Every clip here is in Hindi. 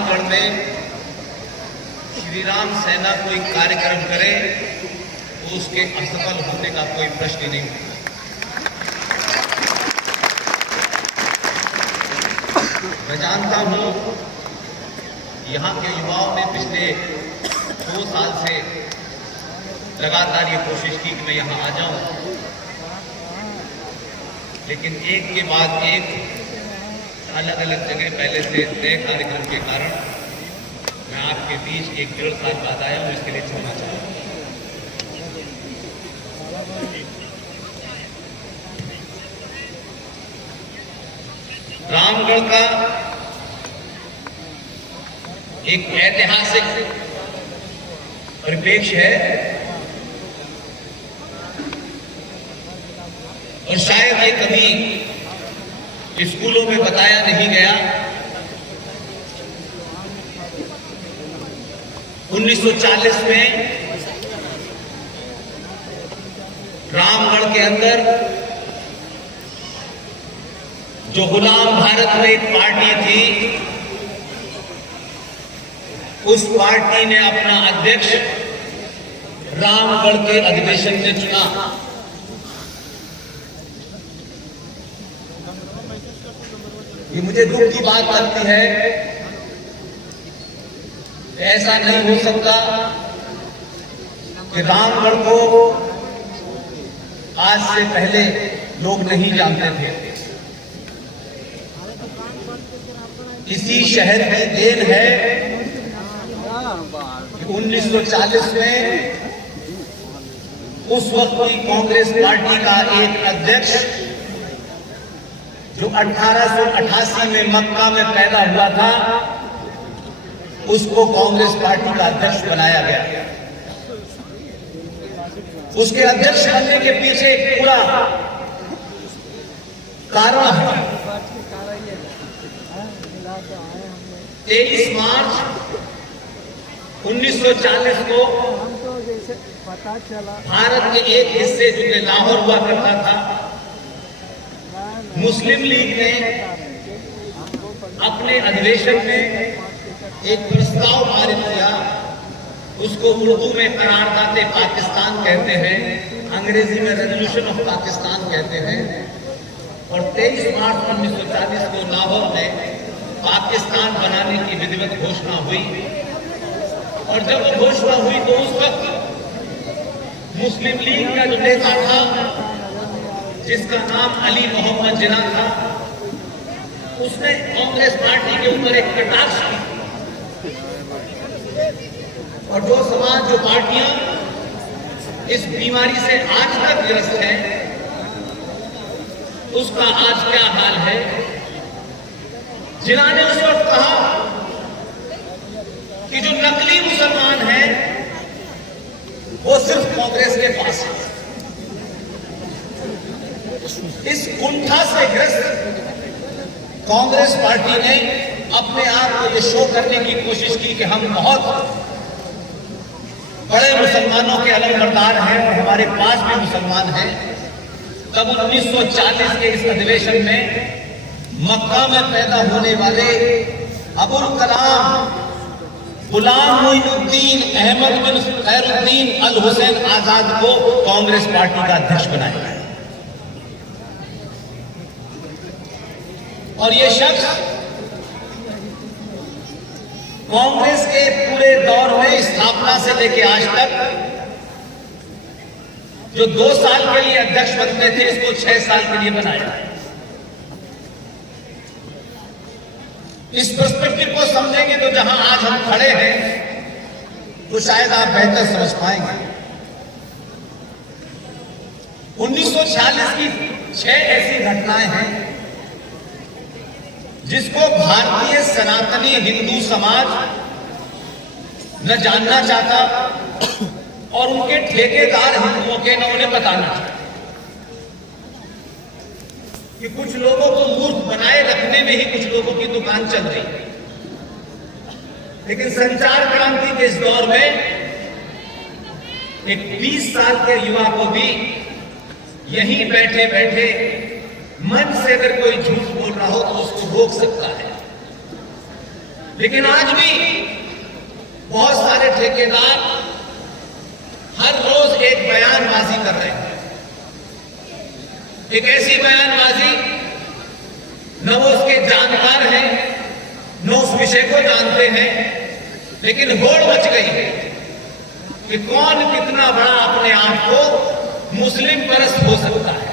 रामगढ़ में श्री राम सेना कोई कार्यक्रम करे तो उसके असफल होने का कोई प्रश्न ही नहीं होता। मैं जानता हूं यहाँ के युवाओं ने पिछले 2 साल से लगातार ये कोशिश की कि मैं यहाँ आ जाऊं, लेकिन एक के बाद एक अलग अलग जगह पहले से तय कार्यक्रम के कारण मैं आपके बीच 1-1.5 साल बाद आया हूं। इसके लिए क्षमा चाहता हूं। रामगढ़ का एक ऐतिहासिक परिप्रेक्ष्य है और शायद ये कभी स्कूलों में बताया नहीं गया। 1940 में रामगढ़ के अंदर जो गुलाम भारत में एक पार्टी थी, उस पार्टी ने अपना अध्यक्ष रामगढ़ के अधिवेशन में चुना। ये मुझे दुख की बात लगती है, ऐसा नहीं हो सकता कि रामगढ़ को आज से पहले लोग नहीं जानते थे। इसी शहर की देन है कि 1940 में उस वक्त की कांग्रेस पार्टी का एक अध्यक्ष जो 1888 में मक्का में पैदा हुआ था, उसको कांग्रेस पार्टी का अध्यक्ष बनाया गया। उसके अध्यक्ष बनने के पीछे एक पूरा कारण है। 23 मार्च 1940 को भारत के एक हिस्से जो कि लाहौर हुआ करता था, मुस्लिम लीग ने अपने अधिवेशन में एक प्रस्ताव पारित किया। उसको उर्दू में करारदाते पाकिस्तान कहते हैं, अंग्रेजी में रेजोल्यूशन ऑफ पाकिस्तान कहते हैं। और 23 मार्च 1940 को लाहौर में पाकिस्तान बनाने की विधिवत घोषणा हुई। और जब वो घोषणा हुई तो उस वक्त मुस्लिम लीग का जो नेता था, जिसका नाम अली मोहम्मद जिन्ना था, उसने कांग्रेस पार्टी के ऊपर एक कटाक्ष की। और जो समाज, जो पार्टियां इस बीमारी से आज तक ग्रस्त है, उसका आज क्या हाल है। जिन्ना ने उस वक्त कहा कि जो नकली मुसलमान हैं वो सिर्फ कांग्रेस के पास है। इस कुंठा से ग्रस्त कांग्रेस पार्टी ने अपने आप को ये शो करने की कोशिश की कि हम बहुत बड़े मुसलमानों के अलमबरदार हैं और हमारे पास भी मुसलमान हैं। तब 1940 के इस अधिवेशन में मक्का में पैदा होने वाले अबुल कलाम गुलाम मोइनुद्दीन अहमद बिन खैरुद्दीन अल हुसैन आजाद को कांग्रेस पार्टी का अध्यक्ष बनाया गया। और ये शख्स कांग्रेस के पूरे दौर में, स्थापना से लेकर आज तक, जो 2 साल के लिए अध्यक्ष बनते थे, इसको 6 साल के लिए बनाया। इस पर्सपेक्टिव को समझेंगे तो जहां आज हम खड़े हैं तो शायद आप बेहतर समझ पाएंगे। 1946 की 6 ऐसी घटनाएं हैं जिसको भारतीय सनातनी हिंदू समाज न जानना चाहता और उनके ठेकेदार हिंदुओं के न उन्हें बताना चाहता। कि कुछ लोगों को मूर्ख बनाए रखने में ही कुछ लोगों की दुकान चल रही है। लेकिन संचार क्रांति के इस दौर में एक 20 साल के युवा को भी यहीं बैठे बैठे मन से अगर कोई झूठ बोल रहा हो तो उसको रोक सकता है। लेकिन आज भी बहुत सारे ठेकेदार हर रोज एक बयानबाजी कर रहे हैं, एक ऐसी बयानबाजी, न वो उसके जानकार हैं न उस विषय को जानते हैं, लेकिन होड़ मच गई है कि कौन कितना बड़ा अपने आप को मुस्लिम परस्त हो सकता है।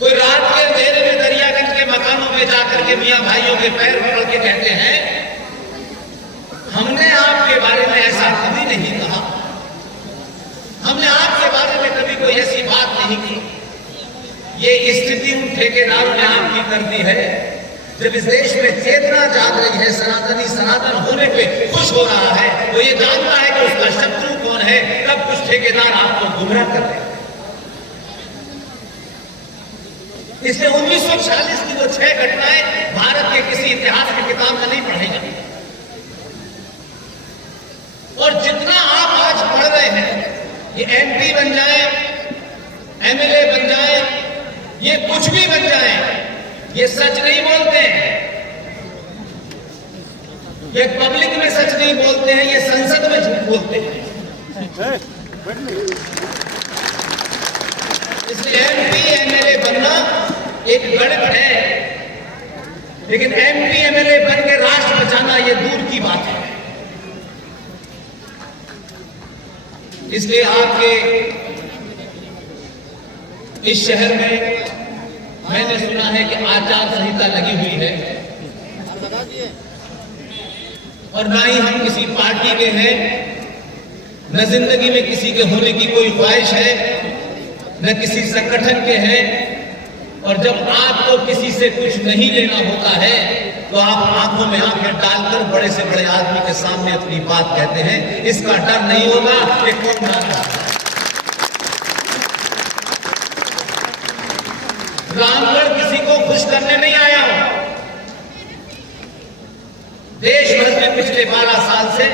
कोई रात के अंधेरे में दरियागंज के मकानों में जाकर के मियां भाइयों के पैर पकड़ के कहते हैं हमने आपके बारे में ऐसा कभी नहीं कहा, हमने आपके बारे में कभी कोई ऐसी बात नहीं की। ये स्थिति उन ठेकेदारों ने आपकी कर दी है। जब इस देश में चेतना जाग रही है, सनातनी सनातन होने पे खुश हो रहा है, तो ये जानता है कि उसका शत्रु कौन है, तब कुछ ठेकेदार आपको गुमराह कर रहे हैं। इसलिए 1940 की वो 6 घटनाएं भारत के किसी इतिहास की किताब में नहीं पढ़ी जाती। और जितना आप आज पढ़ रहे हैं, ये MP बन जाए, MLA बन जाए, ये कुछ भी बन जाए, ये सच नहीं बोलते हैं। ये पब्लिक में सच नहीं बोलते हैं, ये संसद में झूठ बोलते हैं। इसलिए MP MLA बनना एक गणित है, लेकिन MP MLA बन के राष्ट्र बचाना ये दूर की बात है। इसलिए आपके इस शहर में मैंने सुना है कि आचार संहिता लगी हुई है, और ना ही हम किसी पार्टी के हैं, न जिंदगी में किसी के होने की कोई ख्वाहिश है, न किसी संगठन के हैं। और जब आपको किसी से कुछ नहीं लेना होता है तो आप आंखों में आंखें डालकर बड़े से बड़े आदमी के सामने अपनी बात कहते हैं। इसका डर नहीं होगा कि कौन माना। रामगढ़ किसी को खुश करने नहीं आया हूं। देश भर में पिछले 12 साल से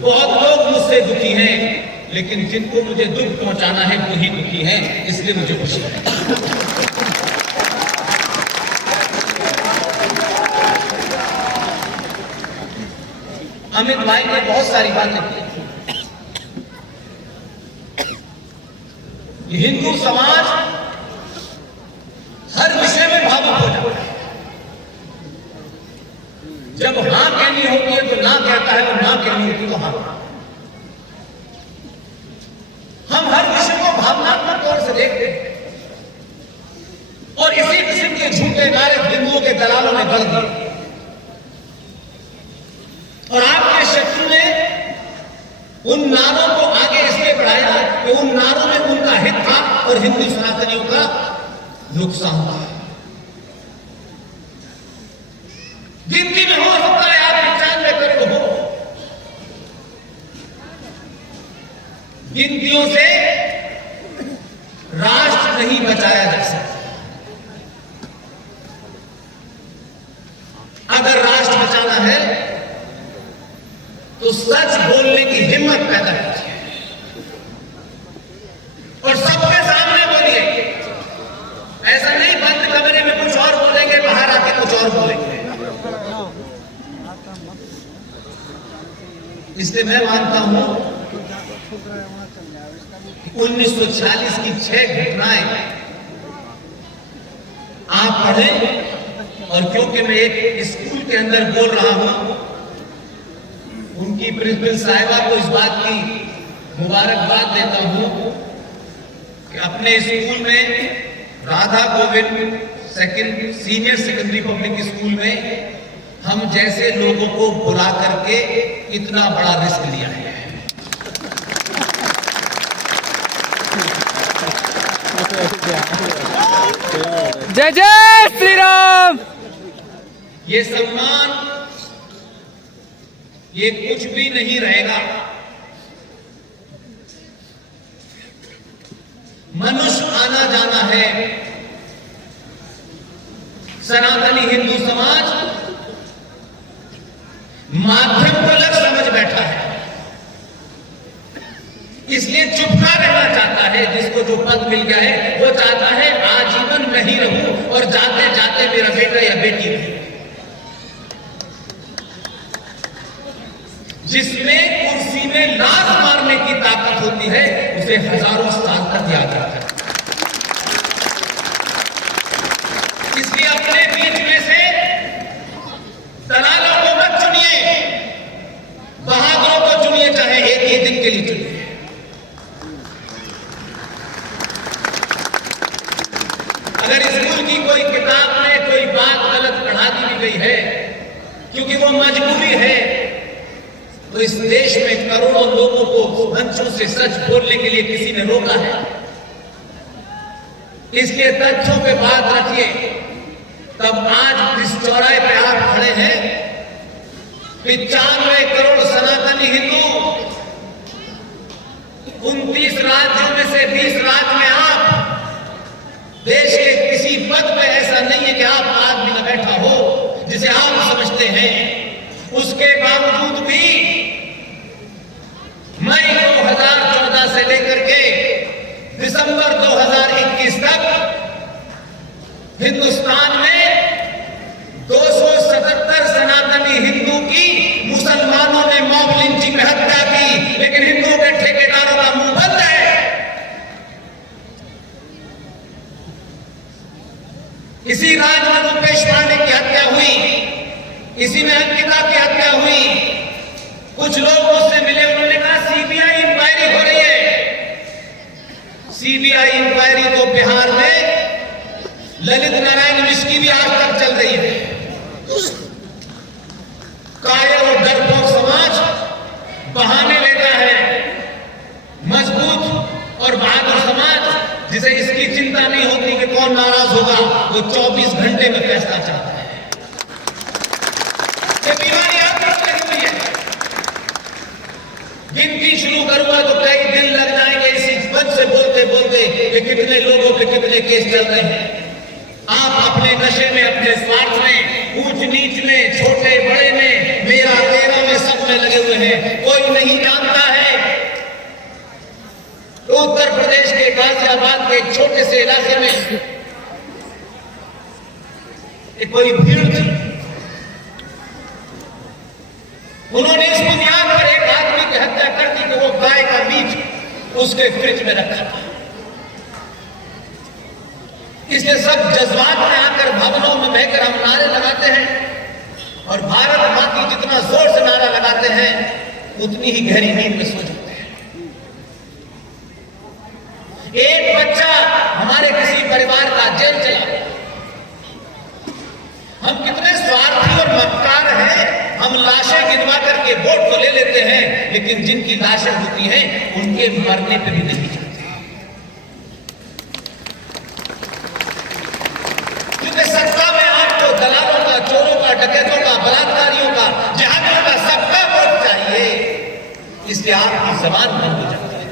बहुत लोग मुझसे दुखी हैं, लेकिन जिनको मुझे दुख पहुंचाना है वो ही दुखी हैं, इसलिए मुझे खुशी है। अमित भाई ने बहुत सारी बातें की। हिंदू समाज हर विषय में भावुक हो जाता है। जब हां कहनी होती है तो ना कहता है, और ना कहनी होती तो हां। हम हर विषय को भावनात्मक तौर से देखते हैं, और इसी किस्म के झूठे नारे हिंदुओं के दलालों ने गढ़ दिए। और आपके शत्रु ने उन नारों को आगे इसलिए बढ़ाया कि उन नारों में उनका हित था और हिंदू सनातनियों का नुकसान था। गिनती में हो सकता है आप 95 करोड़ हो, गिनतियों से राष्ट्र नहीं बचाया जा सकता। अगर राष्ट्र बचाना है तो सच बोलने की हिम्मत पैदा कीजिए और सबके सामने बोलिए। ऐसा नहीं बंद कमरे में कुछ और बोलेंगे, बाहर आके कुछ और बोलेंगे। इसलिए मैं मानता हूं 1940 की 6 घटनाएं आप पढ़ें, और क्योंकि मैं एक स्कूल के अंदर बोल रहा हूं, उनकी प्रिंसिपल साहिबा को इस बात की मुबारकबाद देता हूं कि अपने स्कूल में Radha Govind senior secondary public school में हम जैसे लोगों को बुला करके इतना बड़ा रिस्क लिया है। जय जय श्री राम। ये सम्मान ये कुछ भी नहीं रहेगा। मनुष्य आना जाना है। सनातनी हिंदू समाज माध्यम को अलग समझ बैठा है, इसलिए चुपका रहना चाहता है। जिसको जो पद मिल गया है वो चाहता है आजीवन नहीं रहूं और जाते जाते मेरा बेटा या बेटी रहे। जिसमें कुर्सी में लात मारने की ताकत होती है, उसे हजारों साल तक याद रखा। इसलिए अपने बीच में से दलालों को मत चुनिए, बहादुरों को चुनिए, चाहे एक ही दिन के लिए चुनिए। अगर स्कूल की कोई किताब में कोई बात गलत पढ़ा दी गई है क्योंकि वो मजबूरी है, तो इस देश में करोड़ों लोगों को मंचों से सच बोलने के लिए किसी ने रोका है। इसलिए तथ्यों पे बात रखिए। तब आज इस चौराहे पे आप खड़े हैं, 95 करोड़ सनातनी हिंदू, 29 राज्यों में से 20 राज्य में आप, देश के किसी पद पे ऐसा नहीं है कि आप आदमी न बैठा हो जिसे आप समझते हैं। उसके बावजूद भी मई 2014 से लेकर के दिसंबर 2021 तक हिंदुस्तान में 277 सनातनी हिंदू की मुसलमानों ने मॉब लिंचिंग में हत्या की, लेकिन हिंदुओं के ठेकेदारों का मुंह बंद है। इसी राज्य में रुपेश पांडे की हत्या हुई, इसी में अंकिता की हत्या हुई। कुछ लोग मुझसे मिले, उन्होंने कहा सीबीआई इंक्वायरी हो रही है। सीबीआई इंक्वायरी तो बिहार में ललित नारायण मिश्र की भी आज तक चल रही है। कायर और डरपोक समाज बहाने लेता है, मजबूत और बहादुर समाज जिसे इसकी चिंता नहीं होती कि कौन नाराज होगा, वो 24 घंटे में फैसला चाहता है। ये बीमारी आप तक लगी हुई है। गिनती शुरू करूंगा तो कई दिन लग जाएंगे इसी पद से बोलते बोलते कि कितने लोगों पे कितने केस चल रहे हैं। आप अपने नशे में, अपने स्वार्थ में, ऊंच नीच में, छोटे बड़े में, मेरा तेरा में, सब में लगे हुए हैं। कोई नहीं जानता है उत्तर प्रदेश के गाजियाबाद के एक छोटे से इलाके में एक कोई भीड़ थी। उन्होंने इस बुनियाद पर एक आदमी की हत्या कर दी कि वो गाय का मीट उसके फ्रिज में रखा था। इसलिए सब जज्बात में आकर, भवनों में बहकर हम नारे लगाते हैं, और भारत मां की जितना जोर से नारा लगाते हैं उतनी ही गहरी नींद में सो जाते हैं। एक बच्चा हमारे किसी परिवार का जेल चला गया। हम कितने स्वार्थी और मक्कार हैं, हम लाशें गिनवा करके वोट तो ले लेते हैं, लेकिन जिनकी लाशें होती हैं उनके मरने पे भी नहीं जाते। क्योंकि सत्ता में आपको दलालों का, चोरों का, डकैतों का, बलात्कारियों का, जिहादियों का सबका वोट चाहिए, इसलिए आपकी जबान बंद हो जाती है।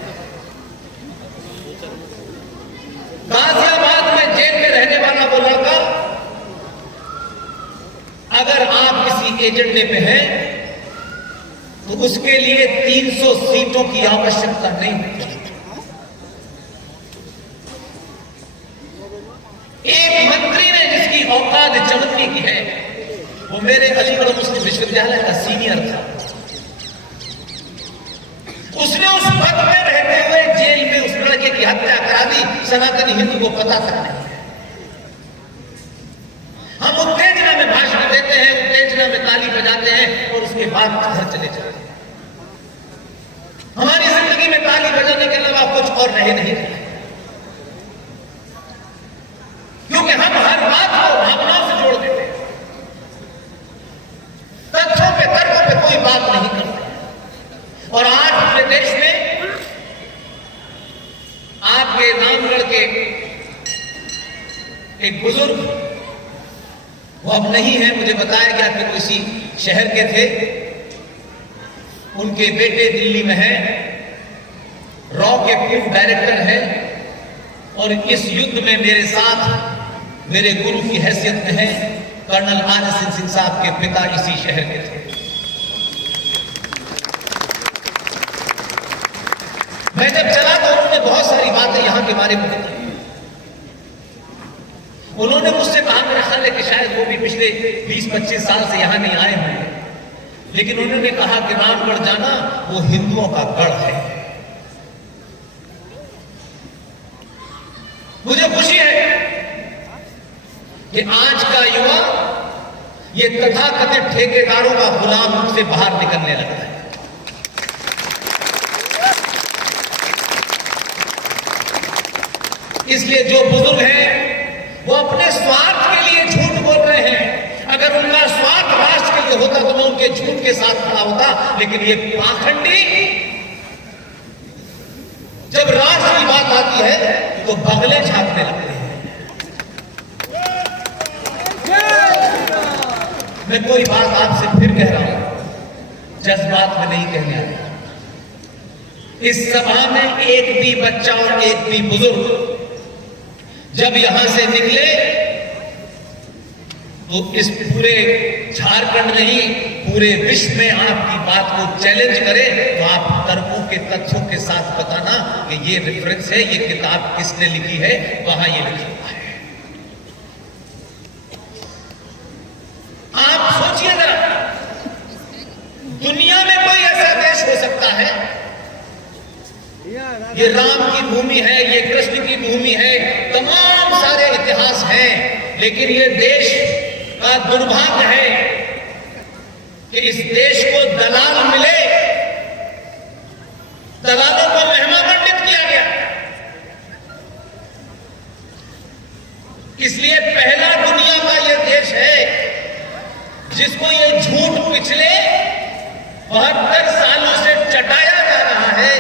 गाजियाबाद में जेल में रहने वाला वो लड़का, अगर आप किसी एजेंडे पे हैं तो उसके लिए 300 सीटों की आवश्यकता नहीं होती। एक मंत्री ने जिसकी औकात चमत्ती की है, वो मेरे अलीगढ़ मुस्लिम विश्वविद्यालय का सीनियर था। उसने उस पद में रहते हुए जेल में उस लड़के की हत्या करा दी, सनातनी हिंदू को पता तक नहीं। हम उत्तेजना में भाषण देते हैं, उत्तेजना में ताली बजाते हैं और उसके बाद घर चले जाते हैं। हमारी जिंदगी में ताली बजाने के अलावा कुछ और रहे नहीं, क्योंकि हम हर बात को भावनाओं से जोड़ देते हैं, तथ्यों पे, तर्कों पे कोई बात नहीं करते। और आज अपने देश में आपके रामगढ़ के एक बुजुर्ग, वो अब नहीं है, मुझे बताया गया कि वो इसी शहर के थे, उनके बेटे दिल्ली में हैं, रॉ के पूर्व डायरेक्टर हैं, और इस युद्ध में मेरे साथ मेरे गुरु की हैसियत में हैं कर्नल आर.एस. सिंह साहब के पिता इसी शहर के थे। मैं जब चला तो उन्होंने बहुत सारी बातें यहां के बारे में बताई। उन्होंने मुझसे कहा, मेरा ख्याल है कि शायद वो भी पिछले 20-25 साल से यहां नहीं आए होंगे, लेकिन उन्होंने कहा कि रामगढ़ जाना वो हिंदुओं का गढ़ है। मुझे खुशी है कि आज का युवा ये तथाकथित ठेकेदारों का गुलाम से बाहर निकलने लगा है। इसलिए जो बुजुर्ग हैं वो अपने स्वार्थ के लिए झूठ बोल रहे हैं। अगर उनका स्वार्थ राष्ट्र के लिए होता तो मैं उनके झूठ के साथ खड़ा होता, लेकिन ये पाखंडी जब राष्ट्र की बात आती है तो बगले छापने लगते हैं। मैं कोई बात आपसे फिर कह रहा हूं, जज्बात में नहीं कहने आ रहा। इस सभा में एक भी बच्चा और एक भी बुजुर्ग जब यहां से निकले तो इस पूरे झारखंड नहीं पूरे विश्व में आपकी बात को चैलेंज करे तो आप तर्कों के तथ्यों के साथ बताना कि ये रेफरेंस है, ये किताब किसने लिखी है, कहां ये लिखा हुआ है। आप सोचिए जरा, दुनिया में कोई ऐसा देश हो सकता है, ये राम की भूमि है, ये कृष्ण की भूमि है, तमाम सारे इतिहास हैं, लेकिन ये देश का दुर्भाग्य है कि इस देश को दलाल मिले, दलालों को महिमामंडित किया गया। इसलिए पहला दुनिया का ये देश है जिसको ये झूठ पिछले 72 सालों से चटाया जा रहा है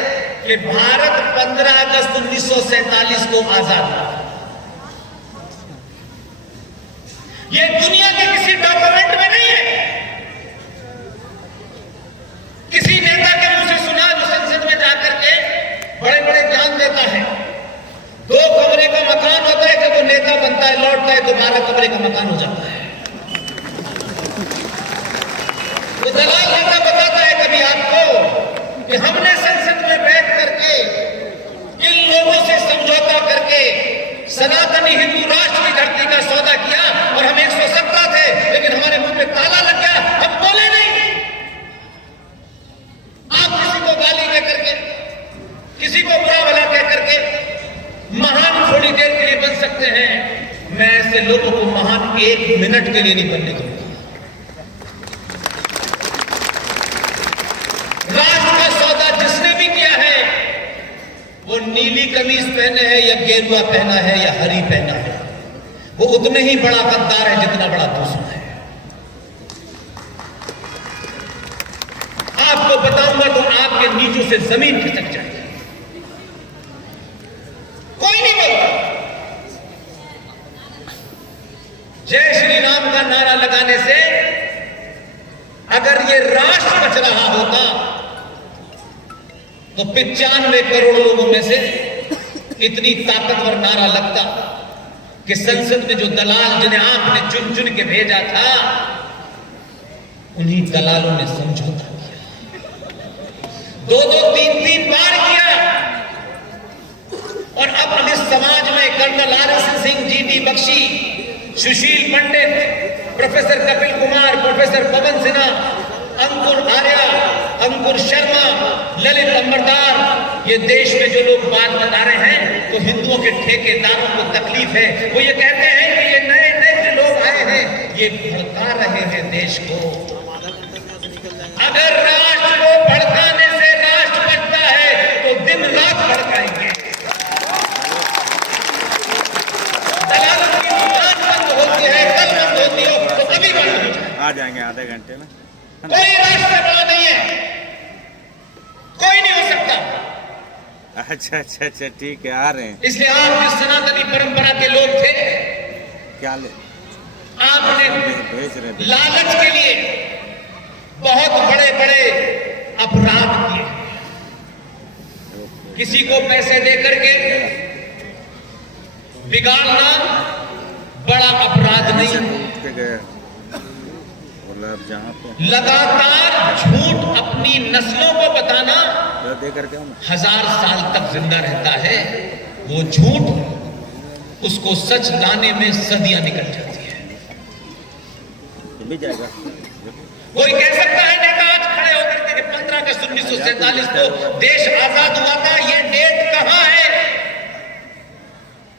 कि भारत 15 अगस्त 1947 को आजाद हुआ। यह दुनिया के किसी डॉक्यूमेंट में नहीं है, किसी नेता के मुंह से सुना जो संसद में जाकर के बड़े बड़े ज्ञान देता है। 2 कमरे का मकान होता है, जब वो नेता बनता है लौटता है तो 12 कमरे का मकान हो जाता है। वो दलाल नेता बताता है कभी आपको कि हमने संसद में बैठ करके इन लोगों से समझौता करके सनातनी हिंदू राष्ट्र की धरती का सौदा किया और हम 117 थे, लेकिन हमारे मुंह पे ताला लग गया, हम बोले नहीं। आप किसी को गाली दे करके, किसी को बुरा भला कह करके महान थोड़ी देर के लिए बन सकते हैं। मैं ऐसे लोगों को महान 1 मिनट के लिए नहीं बनने दूंगा। राष्ट्र का सौदा जिसने भी किया है वो नीली कमीज पहने है या गेरुआ पहना है या हरी पहना है, वो उतने ही बड़ा गद्दार है जितना बड़ा दुश्मन है। आपको बताऊंगा तो आपके नीचों से जमीन खिसक जाएगी। कोई नहीं बोलता। जय श्री राम का नारा लगाने से अगर ये राष्ट्र बच रहा होता तो 95 करोड़ लोगों में से इतनी ताकतवर नारा लगता कि संसद में जो दलाल जिन्हें आपने चुन चुन के भेजा था उन्हीं दलालों ने समझौता किया, 2-2, 3-3 बार किया। और अब इस समाज में colonel RS Singh, GD Bakshi, Sushil Pandit, professor Kapil Kumar, professor Pavan Sinha, Ankur Arya, Ankur Sharma, Lalit Ambardar, ये देश में जो लोग बात बता रहे हैं तो हिंदुओं के ठेकेदारों को तकलीफ है। वो ये कहते हैं कि ये नए नए जो लोग आए हैं ये भड़का रहे हैं देश को। अगर राष्ट्र को भड़काने से राष्ट्र बचता है तो दिन रात भड़काएंगे। दलालों की दुकान बंद होती है, कल बंद होती हो तो कभी बंद हो जाए। आ जाएंगे आधे घंटे में। कोई राष्ट्र बड़ा नहीं है, कोई नहीं हो सकता। अच्छा ठीक है, आ रहे हैं। इसलिए आप जिस सनातनी परंपरा के लोग थे, क्या ले आपने भेज रहे थे लालच के लिए बहुत बड़े बड़े अपराध किए। किसी को पैसे दे करके बिगाड़ना बड़ा अपराध नहीं। जहाँ पे लगातार झूठ अपनी नस्लों को बताना दे करके 1000 साल तक जिंदा रहता है। वो झूठ उसको सच लाने में सदियां निकल जाती है। भी जाएगा। कोई कह सकता है नेता अगस्त 1947 को देश आजाद हुआ था। ये डेट कहां है?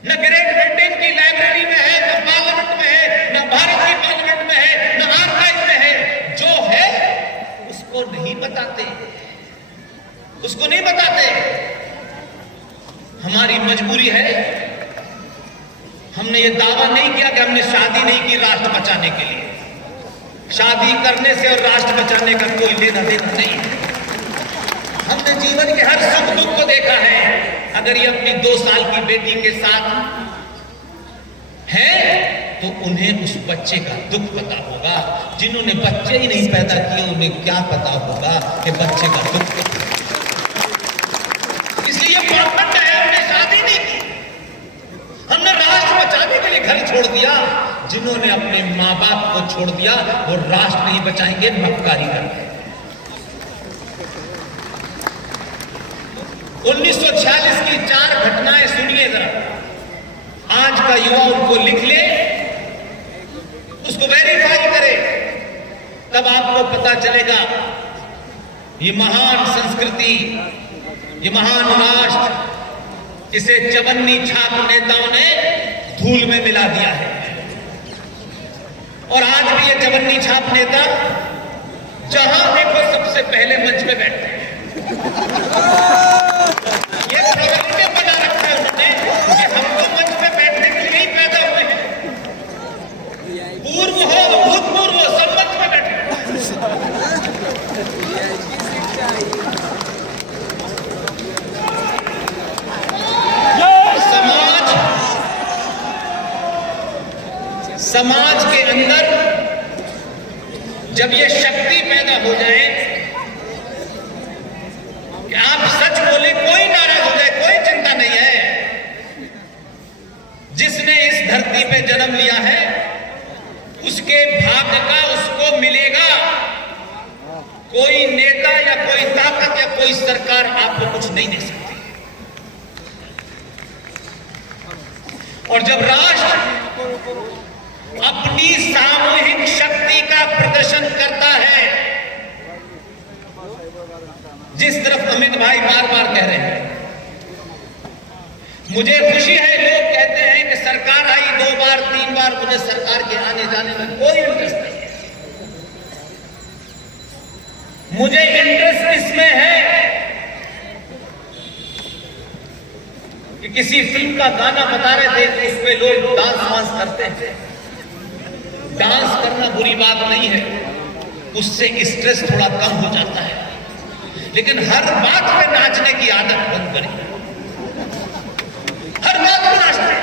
न ग्रेट ब्रिटेन की लाइब्रेरी में है, न पार्लियामेंट में है, न भारत की पार्लियामेंट में है, न आर्काइव में है। जो है उसको नहीं बताते, उसको नहीं बताते। हमारी मजबूरी है। हमने ये दावा नहीं किया कि हमने शादी नहीं की राष्ट्र बचाने के लिए। शादी करने से और राष्ट्र बचाने का कोई लेना देना नहीं है। हमने जीवन के हर सुख दुख को देखा है। अगर ये अपनी 2 साल की बेटी के साथ है तो उन्हें उस बच्चे का दुख पता होगा। जिन्होंने बच्चे ही नहीं पैदा किए उन्हें क्या पता होगा कि बच्चे का दुख। इसलिए प्रॉब्लम है, हमने शादी नहीं की, हमने राष्ट्र बचाने के लिए घर छोड़ दिया। जिन्होंने अपने मां बाप को छोड़ दिया वो राष्ट्र नहीं बचाएंगे, मक्कारी करेंगे। 1946 की 4 घटनाएं सुनिए जरा। आज का युवा उनको लिख ले, उसको वेरीफाई करे, तब आपको पता चलेगा ये महान संस्कृति, ये महान राष्ट्र, इसे चवन्नी छाप नेताओं ने धूल में मिला दिया है। और आज भी ये चवन्नी छाप नेता जहां देखो सबसे पहले मंच पे बैठते हैं। ये प्रोग्राम बना रखा है उन्होंने कि हमको मंच पे बैठने के लिए ही पैदा हुए हैं। पूर्व हो भूतपूर्व हो, सब मंच पे बैठे। समाज के अंदर जब ये शक्ति पैदा हो जाए कि आप सच बोले, कोई नाराज हो जाए, कोई चिंता नहीं है। जिसने इस धरती पे जन्म लिया है उसके भाग्य का उसको मिलेगा। कोई नेता या कोई ताकत या कोई सरकार आपको कुछ नहीं दे सकती। और जब राष्ट्र अपनी सामूहिक शक्ति का प्रदर्शन करता है, जिस तरफ अमित भाई बार बार कह रहे हैं, मुझे खुशी है। लोग कहते हैं कि सरकार आई 2 बार 3 बार, मुझे सरकार के आने जाने में कोई इंटरेस्ट नहीं है। मुझे इंटरेस्ट इसमें है कि किसी फिल्म का गाना बता रहे थे कि उसमें लोग डांस वांस करते हैं। डांस करना बुरी बात नहीं है, उससे स्ट्रेस थोड़ा कम हो जाता है, लेकिन हर बात पे नाचने की आदत बंद करें। हर बात पे नाचना है।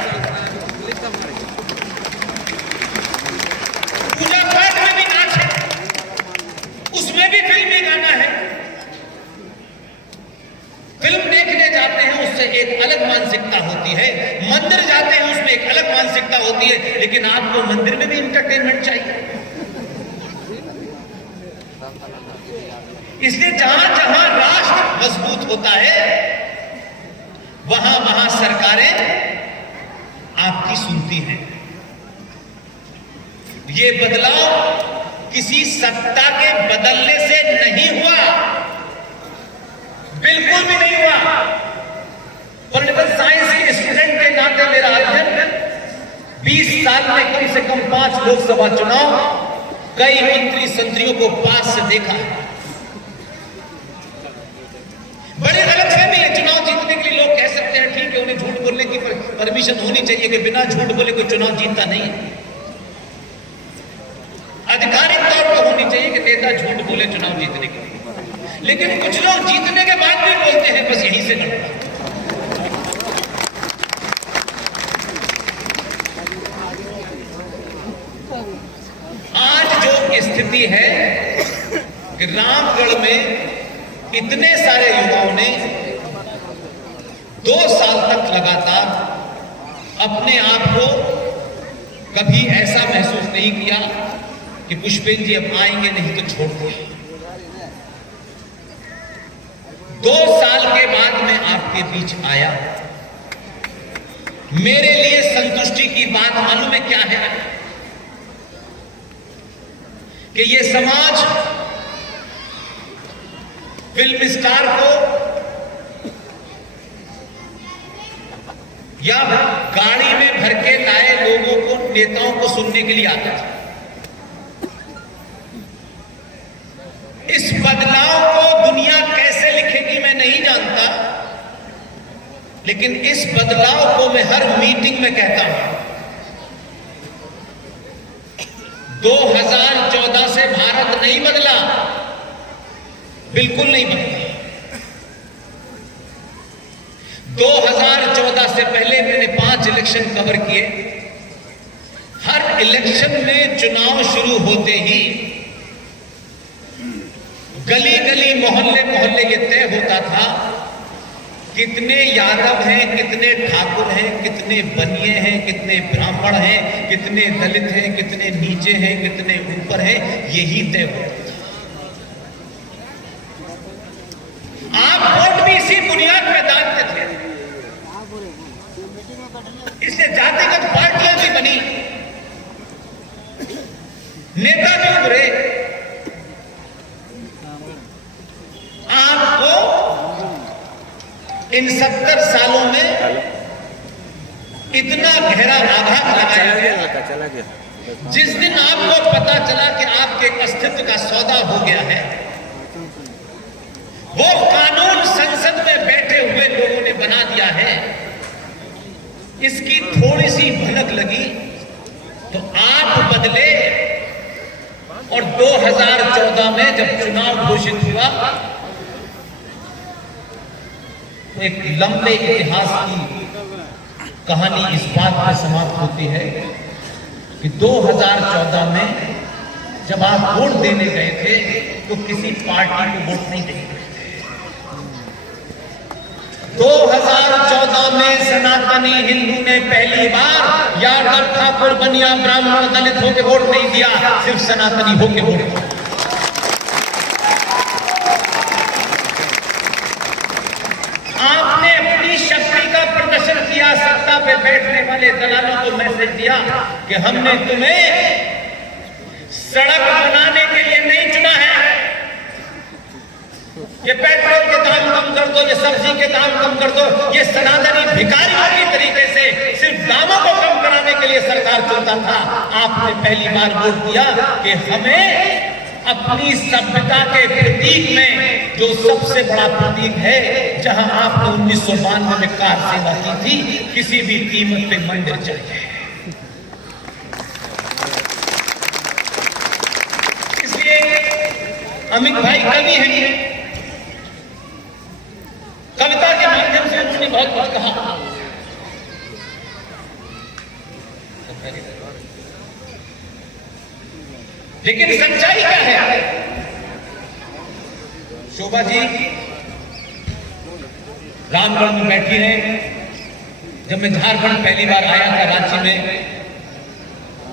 पूजा पाठ में भी नाच है, उसमें भी फिल्मी गाना है। फिल्म देखने जाते हैं उससे एक अलग मानसिकता होती है, मंदिर जाते हैं उसमें एक अलग मानसिकता होती है, लेकिन आपको मंदिर में भी इंटरटेनमेंट चाहिए। इसलिए जहां जहां राष्ट्र मजबूत होता है वहां वहां सरकारें आपकी सुनती हैं। ये बदलाव किसी सत्ता के बदलने से नहीं हुआ, बिल्कुल भी नहीं हुआ। पॉलिटिकल साइंस के स्टूडेंट के नाते मेरा अध्ययन 20 साल में कम से कम 5 लोकसभा चुनाव, कई मंत्री संतरियों को पास से देखा है। बड़े गलतफहमी है। चुनाव जीतने के लिए लोग कह सकते हैं ठीक है, उन्हें झूठ बोलने की परमिशन होनी चाहिए कि बिना झूठ बोले कोई चुनाव जीतता नहीं है। आधिकारिक तौर पर होनी चाहिए कि नेता झूठ बोले चुनाव जीतने के लिए, लेकिन कुछ लोग जीतने के बाद भी बोलते हैं, बस यहीं से गड़बड़। आज जो स्थिति है कि रामगढ़ में इतने सारे युवाओं ने 2 साल तक लगातार अपने आप को कभी ऐसा महसूस नहीं किया कि पुष्पेंद्र जी अब आएंगे नहीं तो छोड़ दो। 2 साल के बाद मैं आपके बीच आया। मेरे लिए संतुष्टि की बात मालूम है क्या है? कि ये समाज फिल्म स्टार को या गाड़ी में भर के लाए लोगों को, नेताओं को सुनने के लिए आता था। इस बदलाव को दुनिया कैसे लिखेगी मैं नहीं जानता, लेकिन इस बदलाव को मैं हर मीटिंग में कहता हूं। 2014 से भारत नहीं बदला, बिल्कुल नहीं बदला। 2014 से पहले मैंने 5 इलेक्शन कवर किए। हर इलेक्शन में चुनाव शुरू होते ही गली गली, मोहल्ले मोहल्ले ये तय होता था कितने यादव हैं, कितने ठाकुर हैं, कितने बनिए हैं, कितने ब्राह्मण हैं, कितने दलित हैं, कितने नीचे हैं, कितने ऊपर हैं, यही तय होता था। आप वोट भी इसी बुनियाद पर डालते थे। इससे जातिगत पार्टियां भी बनी, नेता भी उभरे। आपको इन 70 सालों में इतना गहरा आघात लगाया गया। चला गया। जिस दिन आपको पता चला कि आपके अस्तित्व का सौदा हो गया है, वो कानून संसद में बैठे हुए लोगों ने बना दिया है, इसकी थोड़ी सी भनक लगी तो आप बदले। और 2014 में जब चुनाव घोषित हुआ, एक लंबे इतिहास की कहानी इस बात पर समाप्त होती है कि 2014 में जब आप वोट देने गए थे तो किसी पार्टी को वोट नहीं देने गए थे। 2014 में सनातनी हिंदू ने पहली बार यादव, ठाकुर, बनिया, ब्राह्मण, दलित होकर वोट नहीं दिया, सिर्फ सनातनी होकर वोट दिया। आपने अपनी शक्ति का प्रदर्शन किया, सत्ता पे बैठने वाले दलालों को मैसेज दिया कि हमने तुम्हें सड़क बनाने के लिए नहीं चुना है, ये पेट्रोल के दाम कम कर दो, ये सब्जी के दाम कम कर दो, ये सनातनी भिखारियों की तरीके से सिर्फ दामों को कम कराने के लिए सरकार चलता था। आपने पहली बार वोट दिया कि हमें अपनी सभ्यता के प्रतीक में, जो सबसे बड़ा प्रतीक है, जहां आपने 1992 में कार सेवा की थी, किसी भी कीमत पे मंदिर चाहिए। इसलिए अमित भाई कवि हैं, कविता के माध्यम से उन्होंने बहुत कुछ कहा। लेकिन सच्चाई क्या है? शोभा जी रामगढ़ में बैठी हैं। जब मैं झारखंड पहली बार आया था रांची में,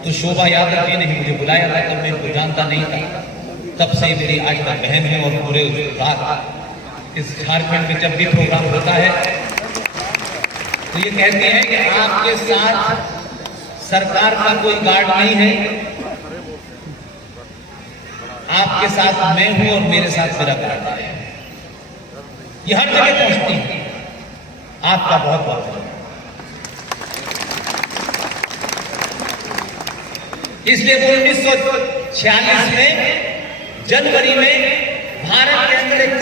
तो शोभा यादव जी ने ही मुझे बुलाया था, तब मैं इनको जानता नहीं था। तब से मेरी आज तक बहन है और पूरे रात इस झारखंड में जब भी प्रोग्राम होता है तो ये कहते हैं कि आपके साथ सरकार का कोई गार्ड नहीं है, आपके साथ मैं हूं और मेरे साथ मेरा गार्ड है। ये हर जगह पहुंचती है। आपका बहुत बहुत धन्यवाद। इसलिए 1946 में जनवरी में भारत के अंदर एक